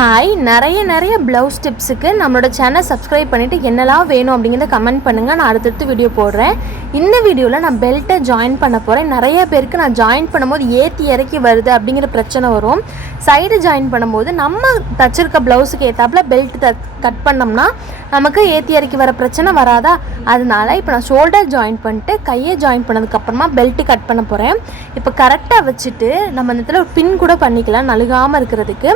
Hi நிறைய நிறைய blouse டிப்ஸுக்கு நம்மளோட சேனல் சப்ஸ்கிரைப் பண்ணிவிட்டு என்னெல்லாம் வேணும் அப்படிங்கிறத கமெண்ட் பண்ணுங்கள் நான் அடுத்தடுத்து வீடியோ போடுறேன். இந்த வீடியோவில் நான் பெல்ட்டை ஜாயின் பண்ண போகிறேன் நிறைய பேருக்கு நான் ஜாயின் பண்ணும்போது ஏற்றி இறக்கி வருது அப்படிங்கிற பிரச்சனை வரும். சைடு ஜாயின் பண்ணும்போது நம்ம தச்சிருக்க ப்ளவுஸுக்கு ஏற்றாப்புல பெல்ட் த கட் பண்ணோம்னா நமக்கு ஏற்றி இறக்கி வர பிரச்சனை வராதா? அதனால இப்போ நான் ஷோல்டர் ஜாயின் பண்ணிட்டு கையை ஜாயின் பண்ணதுக்கப்புறமா பெல்ட்டு கட் பண்ண போகிறேன் இப்போ கரெக்டாக வச்சுட்டு நம்ம இந்த இடத்துல ஒரு பின் கூட பண்ணிக்கலாம் நழுகாமல் இருக்கிறதுக்கு.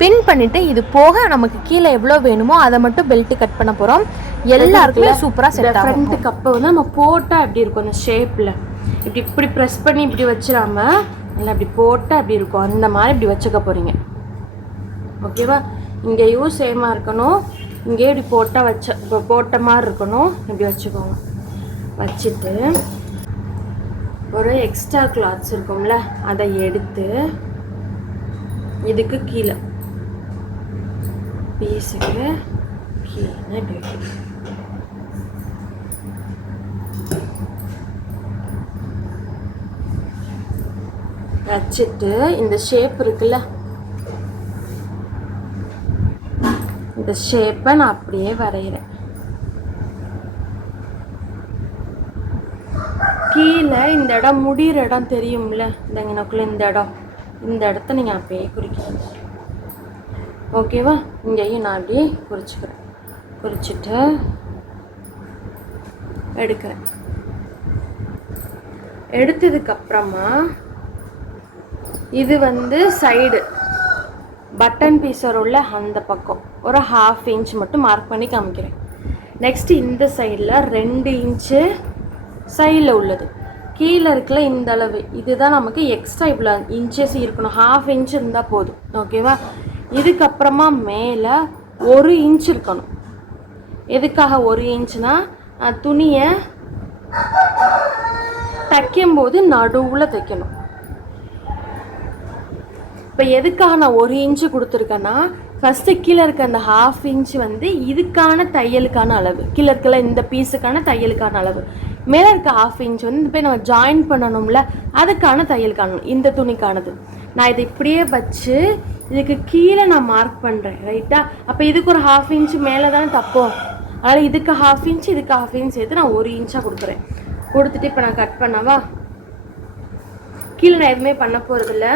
பின் பண்ணிவிட்டு இது போக நமக்கு கீழே எவ்வளோ வேணுமோ அதை மட்டும் பெல்ட்டு கட் பண்ண போகிறோம் எல்லாருக்குமே சூப்பராக செட் ஆகும். ஃப்ரண்ட் கப்பை வந்து நம்ம போட்டால் எப்படி இருக்கும் அந்த ஷேப்பில் இப்படி இப்படி ப்ரெஸ் பண்ணி இப்படி வச்சிடாம இல்லை இப்படி போட்டால் அப்படி இருக்கும். அந்த மாதிரி இப்படி வச்சுக்க போகிறீங்க ஓகேவா? இங்கேயும் சேமாக இருக்கணும். இங்கேயும் இப்படி போட்டால் வச்ச இப்போ போட்ட மாதிரி இருக்கணும். இப்படி வச்சுக்கோங்க. வச்சுட்டு ஒரு எக்ஸ்ட்ரா கிளாத்ஸ் இருக்கும்ல அதை எடுத்து இதுக்கு கீழே. பீஸுக்கு கீழே இப்படி வச்சுட்டு இந்த ஷேப் இருக்குல்ல. இந்த ஷேப்பை நான் அப்படியே வரைகிறேன் கீழே இந்த இடம் முடிகிற இடம் தெரியும்ல? இந்த எனக்குள்ள இந்த இடம். இந்த இடத்த நீங்கள் அப்படியே குறிக்கணும். ஓகேவா இங்கேயும் நான் அப்படியே குறிச்சிக்கிறேன். குறிச்சிட்டு எடுக்கிறேன். எடுத்ததுக்கப்புறமா இது வந்து சைடு பட்டன் பீஸர் உள்ள அந்த பக்கம். ஒரு ஹாஃப் இன்ச் மட்டும் மார்க் பண்ணி காமிக்கிறேன். நெக்ஸ்ட் இந்த சைடில் ரெண்டு இன்ச்சு சைடில் உள்ளது. கீழே இருக்கல இந்த அளவு. இதுதான் நமக்கு எக்ஸ்ட்ரா இவ்வளோ இன்ச்சஸ் இருக்கணும். ஹாஃப் இன்ச் இருந்தால் போதும். ஓகேவா இதுக்கப்புறமா மேலே ஒரு இன்ச் இருக்கணும். எதுக்காக ஒரு இன்ச்னா துணியை தைக்கும்போது நடுவில் தைக்கணும். இப்போ எதுக்காக நான் ஒரு இன்ச்சு கொடுத்துருக்கேன்னா ஃபஸ்ட்டு கீழே இருக்க அந்த ஹாஃப் இன்ச் வந்து இதுக்கான தையலுக்கான அளவு. கீழே இருக்கல இந்த பீஸுக்கான தையலுக்கான அளவு. மேலே இருக்க ஹாஃப் இன்ச் வந்து போய் நம்ம ஜாயின் பண்ணணும்ல அதுக்கான தையலுக்கான இந்த துணிக்கானது. நான் இதை இப்படியே வச்சு இதுக்கு கீழே நான் மார்க் பண்ணுறேன் ரைட்டா அப்போ இதுக்கு ஒரு ஹாஃப் இன்ச் மேலே தானே தப்போம். அதனால் இதுக்கு ஹாஃப் இன்ச் இதுக்கு ஹாஃப் இன்ச் சேர்த்து நான் ஒரு இன்ச்சாக கொடுக்குறேன். கொடுத்துட்டு இப்போ நான் கட் பண்ணவா? கீழே நான் எதுவுமே பண்ண போகிறதில்ல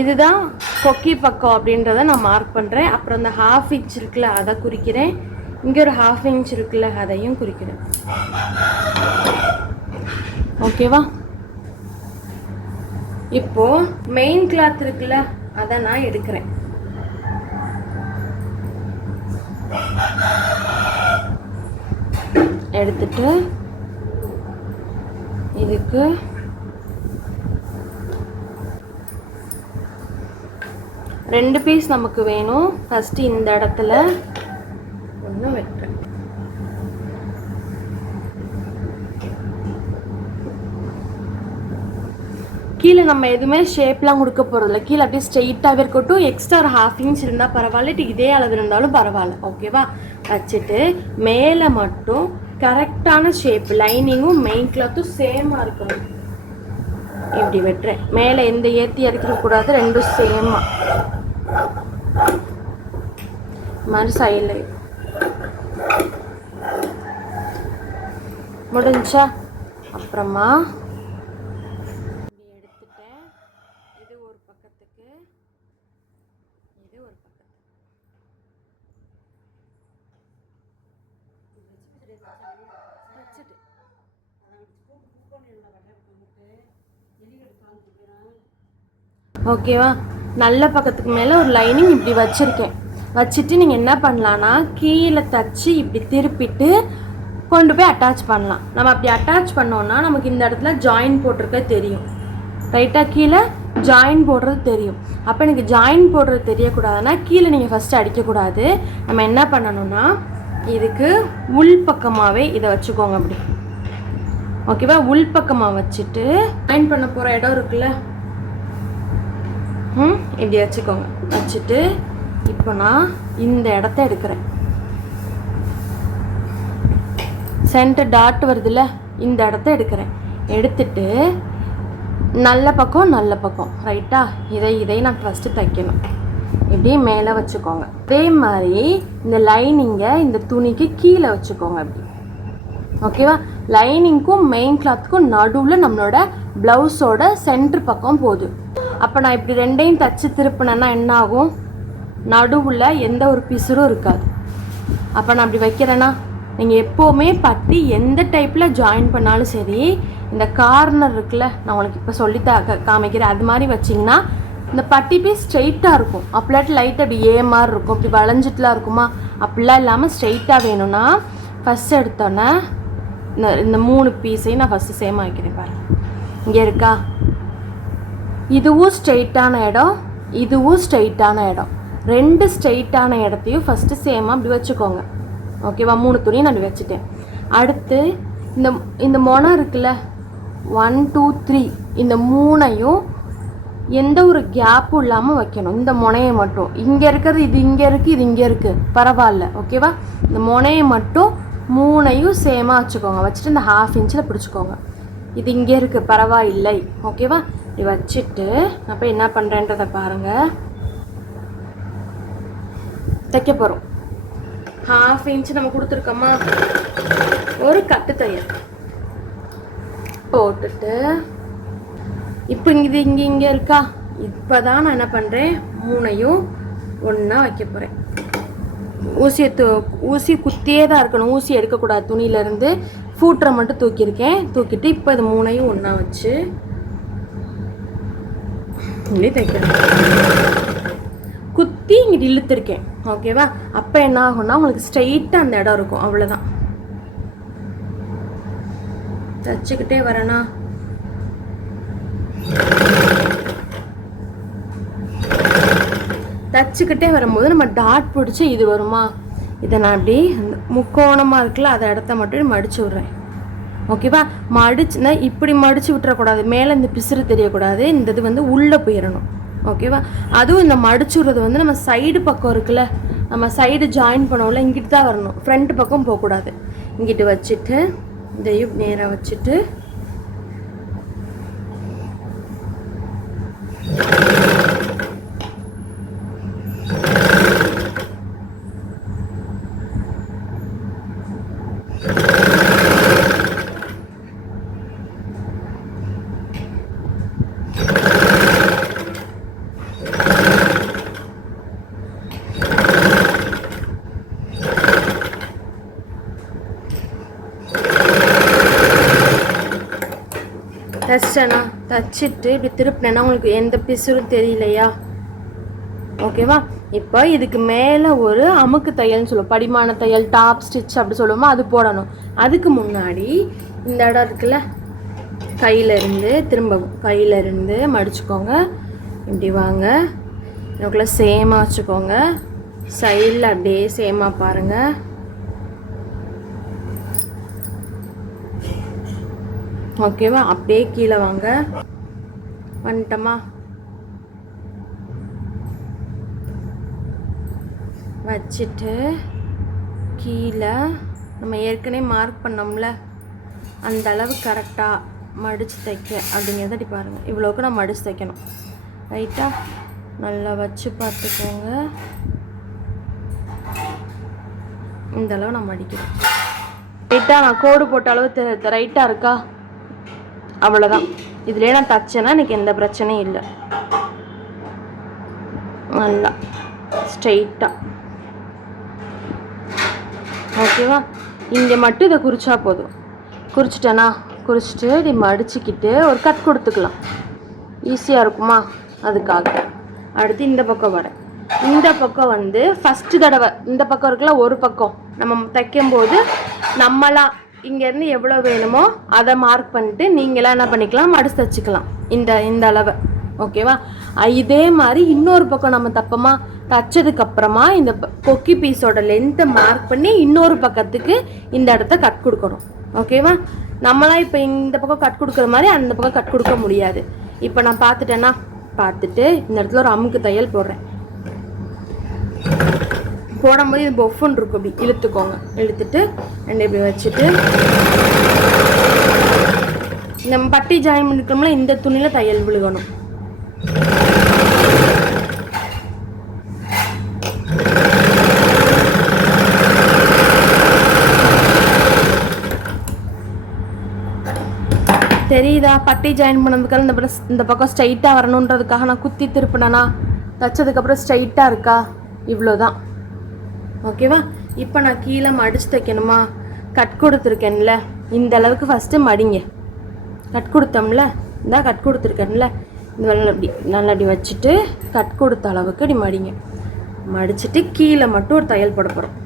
இதுதான் கொக்கி பக்கம் அப்படின்றத நான் மார்க் பண்ணுறேன் அப்புறம் அந்த ஹாஃப் இன்ச் இருக்குல்ல அதை குறிக்கிறேன். இங்கே ஒரு ஹாஃப் இன்ச் இருக்குல்ல அதையும் குறிக்கிறேன். ஓகேவா இப்போ மெயின் கிளாத் இருக்குல்ல அதை நான் எடுக்கிறேன். எடுத்துட்டு இதுக்கு ரெண்டு பீஸ் நமக்கு வேணும். ஃபஸ்ட்டு இந்த இடத்துல ஒன்று வெட்டுறேன் கீழே நம்ம எதுவுமே ஷேப்லாம் கொடுக்க போகிறதில்ல கீழே அப்படியே ஸ்ட்ரெயிட்டாகவே இருக்கட்டும். எக்ஸ்ட்ரா ஒரு ஹாஃப் இன்ச் இருந்தால் பரவாயில்ல. இல்லாட்டி இதே அளவு இருந்தாலும் பரவாயில்ல. ஓகேவா வச்சுட்டு மேலே மட்டும் கரெக்டான ஷேப் லைனிங்கும் மெயின் கிளாத்தும் சேமாக இருக்கணும். இப்படி வெட்டுறேன் மேலே எந்த ஏற்றி இறக்கிடக்கூடாது ரெண்டும் சேமாக மாதிரி சைடில் முடிஞ்சா அப்புறமா இப்படி எடுத்துட்டேன் இது ஒரு பக்கத்துக்கு இது ஒரு பக்கத்துக்கு வச்சுட்டு ஓகேவா? நல்ல பக்கத்துக்கு மேலே ஒரு லைனிங் இப்படி வச்சுருக்கேன். வச்சுட்டு நீங்கள் என்ன பண்ணலான்னா கீழே தச்சு இப்படி திருப்பிட்டு கொண்டு போய் அட்டாச் பண்ணலாம். நம்ம அப்படி அட்டாச் பண்ணோன்னா நமக்கு இந்த இடத்துல ஜாயின் போட்டிருக்க தெரியும். ரைட்டாக கீழே ஜாயின் போடுறது தெரியும். அப்போ எனக்கு ஜாயின் போடுறது தெரியக்கூடாதுன்னா கீழே நீங்கள் ஃபஸ்ட்டு அடிக்கக்கூடாது. நம்ம என்ன பண்ணணும்னா இதுக்கு உள் பக்கமாகவே இதை வச்சுக்கோங்க அப்படி. ஓகேவா? உள் பக்கமாக வச்சுட்டு ஜாயின் பண்ண போகிற இடம் இருக்குல்ல? இப்படி வச்சுக்கோங்க. வச்சுட்டு இப்போ நான் இந்த இடத்த எடுக்கிறேன். சென்டர் டாட் வருதுல்ல இந்த இடத்த எடுக்கிறேன். எடுத்துட்டு நல்ல பக்கம் நல்ல பக்கம். ரைட்டா இதை இதை நான் ஃபஸ்ட்டு தைக்கணும். இப்படி மேலே வச்சுக்கோங்க. அதே மாதிரி இந்த லைனிங்கை இந்த துணிக்கு கீழே வச்சுக்கோங்க இப்படி ஓகேவா லைனிங்க்கும் மெயின் கிளாத்துக்கும் நடுவில் நம்மளோட ப்ளவுஸோட சென்டர் பக்கம் போகுது. அப்போ நான் இப்படி ரெண்டையும் தச்சு திருப்பினேன்னா என்ன ஆகும் நடுவில் எந்த ஒரு பிசுறும் இருக்காது. அப்போ நான் அப்படி வைக்கிறேன்னா நீங்கள் எப்போவுமே பட்டி எந்த டைப்பில் ஜாயின் பண்ணாலும் சரி இந்த கார்னர் இருக்குல்ல நான் உங்களுக்கு இப்போ சொல்லித்தா கா- காமிக்கிறேன். அது மாதிரி வச்சிங்கன்னா இந்த பட்டி பீஸ் ஸ்ட்ரெயிட்டாக இருக்கும். அப்படிலாட்டி லைட் அப்படி ஏ மாதிரி இருக்கும். இப்படி வளைஞ்சிட்டுலாம் இருக்குமா? அப்படிலாம் இல்லாமல் ஸ்ட்ரெயிட்டாக வேணும்னா ஃபஸ்ட் எடுத்தோன்னே இந்த இந்த மூணு பீஸையும் நான் ஃபஸ்ட்டு சேமாக வைக்கிறேன் பாருங்கள் இங்கே இருக்கா? இதுவும் ஸ்ட்ரெயிட்டான இடம் இதுவும் ஸ்ட்ரெயிட்டான இடம். ரெண்டு ஸ்ட்ரெயிட்டான இடத்தையும் ஃபஸ்ட்டு சேமாக அப்படி வச்சுக்கோங்க. ஓகேவா மூணு துணியும் நான் வச்சுட்டேன். அடுத்து இந்த இந்த முனை இருக்குல்ல? ஒன் டூ த்ரீ இந்த மூணையும் எந்த ஒரு கேப்பும் இல்லாமல் வைக்கணும். இந்த முனையை மட்டும். இங்கே இருக்கிறது இது இங்கே இருக்குது இது இங்கே இருக்குது பரவாயில்ல. ஓகேவா இந்த முனையை மட்டும் மூணையும் சேமாக வச்சுக்கோங்க. வச்சுட்டு இந்த ஹாஃப் இன்ச்சில் பிடிச்சிக்கோங்க. இது இங்கே இருக்குது பரவாயில்லை. ஓகேவா இப்படி வச்சுட்டு அப்போ என்ன பண்ணுறேன்றதை பாருங்கள் தைக்க போகிறோம் ஹாஃப் இன்ச் நம்ம கொடுத்துருக்கோமா? ஒரு கட்டு தையல். போட்டுட்டு இப்போ இது இங்கே இங்கே இருக்கா? இப்போ தான் நான் என்ன பண்ணுறேன் மூணையும் ஒன்றா வைக்க போகிறேன் ஊசியை தூ ஊசி குத்தியே தான் இருக்கணும். ஊசி எடுக்கக்கூடாது. துணியிலேருந்து ஃபூட்டரை மட்டும் தூக்கியிருக்கேன். தூக்கிட்டு இப்போ இது மூணையும் ஒன்றா வச்சு இப்படி தைக்கணும் குத்தி இங்கிட்டு இழுத்துருக்கேன். ஓகேவா அப்போ என்ன ஆகும்னா உங்களுக்கு ஸ்ட்ரெயிட்டாக அந்த இடம் இருக்கும். அவ்வளோதான் தச்சுக்கிட்டே வரேனா? தச்சுக்கிட்டே வரும்போது நம்ம டாட் பிடிச்சி இது வருமா? இதை நான் அப்படி முக்கோணமாக இருக்குல்ல அதை இடத்த மட்டும் மடிச்சு விட்றேன். ஓகேவா மடிச்சுனா இப்படி மடித்து விட்டுறக்கூடாது. மேலே இந்த பிசுறு தெரியக்கூடாது. இந்த இது வந்து உள்ளே போயிடணும் ஓகேவா அதுவும் இந்த மடிச்சுடுறது வந்து நம்ம சைடு பக்கம் இருக்குல்ல. நம்ம சைடு ஜாயின் பண்ணோம்ல இங்கிட்டு தான் வரணும். ஃப்ரண்ட் பக்கம் போகக்கூடாது. இங்கிட்டு வச்சுட்டு இதையும் நேராக வச்சுட்டு தச்சேனா தச்சுட்டு இப்படி திருப்பினேன்னா உங்களுக்கு எந்த பிசுறும் தெரியலையா? ஓகேவா? இப்போ இதுக்கு மேலே ஒரு அமுக்கு தையல்னு சொல்லுவோம். படிமான தையல் டாப் ஸ்டிச் அப்படி சொல்லுவோமோ அது போடணும். அதுக்கு முன்னாடி இந்த இடம் இருக்குல்ல கையில இருந்து கையிலேருந்து மடிச்சுக்கோங்க. இப்படி வாங்க. இதுக்குள்ளே சேமாக வச்சுக்கோங்க. சைடில் அப்படியே சேமாக பாருங்கள் ஓகேவா அப்படியே கீழே வாங்க. வந்துட்டோமா? வச்சுட்டு கீழே நம்ம ஏற்கனவே மார்க் பண்ணோம்ல அந்த அளவு கரெக்டாக மடித்து தைக்க அப்படிங்கிறத இப்படி பாருங்கள் இவ்வளோக்கு நான் மடித்து தைக்கணும். ரைட்டாக நல்லா வச்சு பார்த்துக்கோங்க. இந்த அளவு நான் மடிக்கிறேன். ரைட்டாக நான் கோடு போட்ட அளவு தெ ரைட்டாக இருக்கா? அவ்வளோதான் இதுலேயே நான் தைச்சேன்னா எனக்கு எந்த பிரச்சனையும் இல்லை. நல்லா ஸ்ட்ரெயிட்டாக ஓகேவா இங்கே மட்டும் இதை குறிச்சா போதும். குறிச்சிட்டேனா குறிச்சிட்டு இப்படி மடிச்சுக்கிட்டு ஒரு கட் கொடுத்துக்கலாம். ஈஸியாக இருக்குமா? அதுக்காக. அடுத்து இந்த பக்கம் வரேன். இந்த பக்கம் வந்து ஃபஸ்ட்டு தடவை. இந்த பக்கம் இருக்குல்ல ஒரு பக்கம். நம்ம தைக்கும்போது நம்மளாக இங்கேருந்து எவ்வளோ வேணுமோ அதை மார்க் பண்ணிட்டு நீங்களாம் என்ன பண்ணிக்கலாம் மடிச்சு தச்சுக்கலாம். இந்த இந்த அளவை. ஓகேவா? இதே மாதிரி இன்னொரு பக்கம் நம்ம தப்பமாக தச்சதுக்கு அப்புறமா இந்த கொக்கி பீஸோட லென்த்தை மார்க் பண்ணி இன்னொரு பக்கத்துக்கு இந்த இடத்த கட் கொடுக்கணும். ஓகேவா? நம்மளாம் இப்போ இந்த பக்கம் கட் கொடுக்குற மாதிரி அந்த பக்கம் கட் கொடுக்க முடியாது. இப்போ நான் பார்த்துட்டேன்னா பார்த்துட்டு இந்த இடத்துல ஒரு அமுக்கு தையல் போடுறேன். போடும்போது இது பொஃபுன்னு இருக்கும் இப்படி. இழுத்துக்கோங்க. இழுத்துட்டு ரெண்டு இப்படி வச்சுட்டு நம்ம பட்டி ஜாயின் பண்ணிருக்கோம்ல இந்த துணியில் தையல் விழுகணும். தெரியுதா? பட்டி ஜாயின் பண்ணதுக்காக இந்த பக்கம் இந்த பக்கம் ஸ்ட்ரைட்டாக வரணுன்றதுக்காக நான் குத்தி திருப்பினேனா? தைச்சதுக்கப்புறம் ஸ்ட்ரைட்டாக இருக்கா? இவ்வளோதான் ஓகேவா? இப்போ நான் கீழே மடிச்சு தைக்கணுமா? கட் கொடுத்துருக்கேன்ல. இந்த அளவுக்கு ஃபஸ்ட்டு மடிங்க. கட் கொடுத்தோம்ல? இந்த கட் கொடுத்துருக்கேன்ல. இந்த நல்லா அப்படி நல்லா அப்படி வச்சுட்டு கட் கொடுத்த அளவுக்கு இப்படி மடிங்க. மடிச்சுட்டு கீழே மட்டும் ஒரு தையல் போட போகிறோம்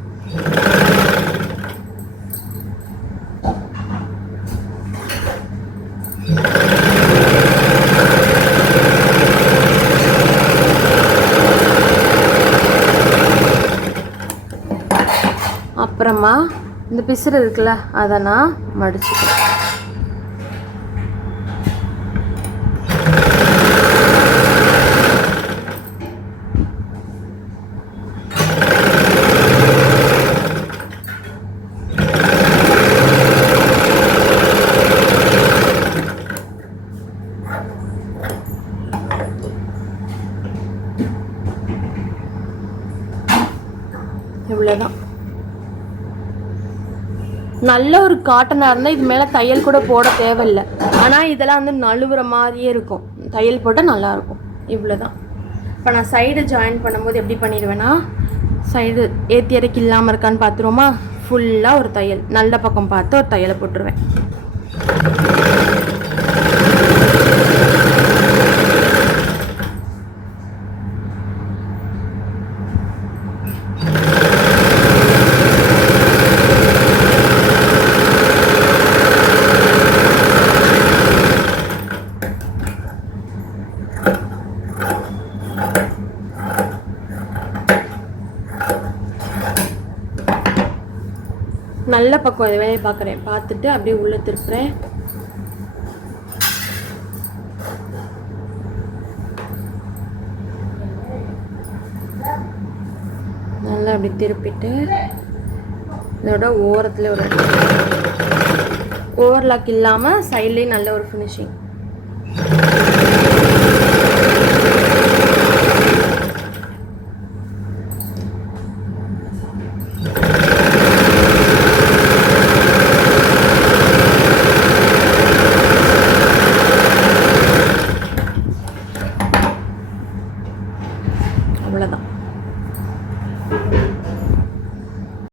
அப்புறமா இந்த பிசுறு இருக்குல்ல அதை நான் மடிச்சுக்கிறேன். இவ்வளோதான் நல்ல ஒரு காட்டனாக இருந்தால் இது மேலே தையல் கூட போட தேவையில்லை. ஆனால் இதெல்லாம் வந்து நழுவுற மாதிரியே இருக்கும். தையல் போட்டால் நல்லாயிருக்கும் இவ்வளோ தான் இப்போ நான் சைடு ஜாயின் பண்ணும்போது எப்படி பண்ணிடுவேன்னா சைடு ஏற்றி இறக்கி இல்லாமல் இருக்கான்னு பார்த்துருவோமா? ஃபுல்லாக ஒரு தையல். நல்ல பக்கம் பார்த்து ஒரு தையலை போட்டுருவேன். நல்ல பக்கம் இந்த வேலையை பார்க்குறேன். பார்த்துட்டு அப்படியே உள்ளே திருப்புறேன். நல்லா அப்படி திருப்பிட்டு இதோட ஓரத்தில் ஒரு ஓவர்லாக் இல்லாமல் சைட்லேயும் நல்ல ஒரு ஃபினிஷிங்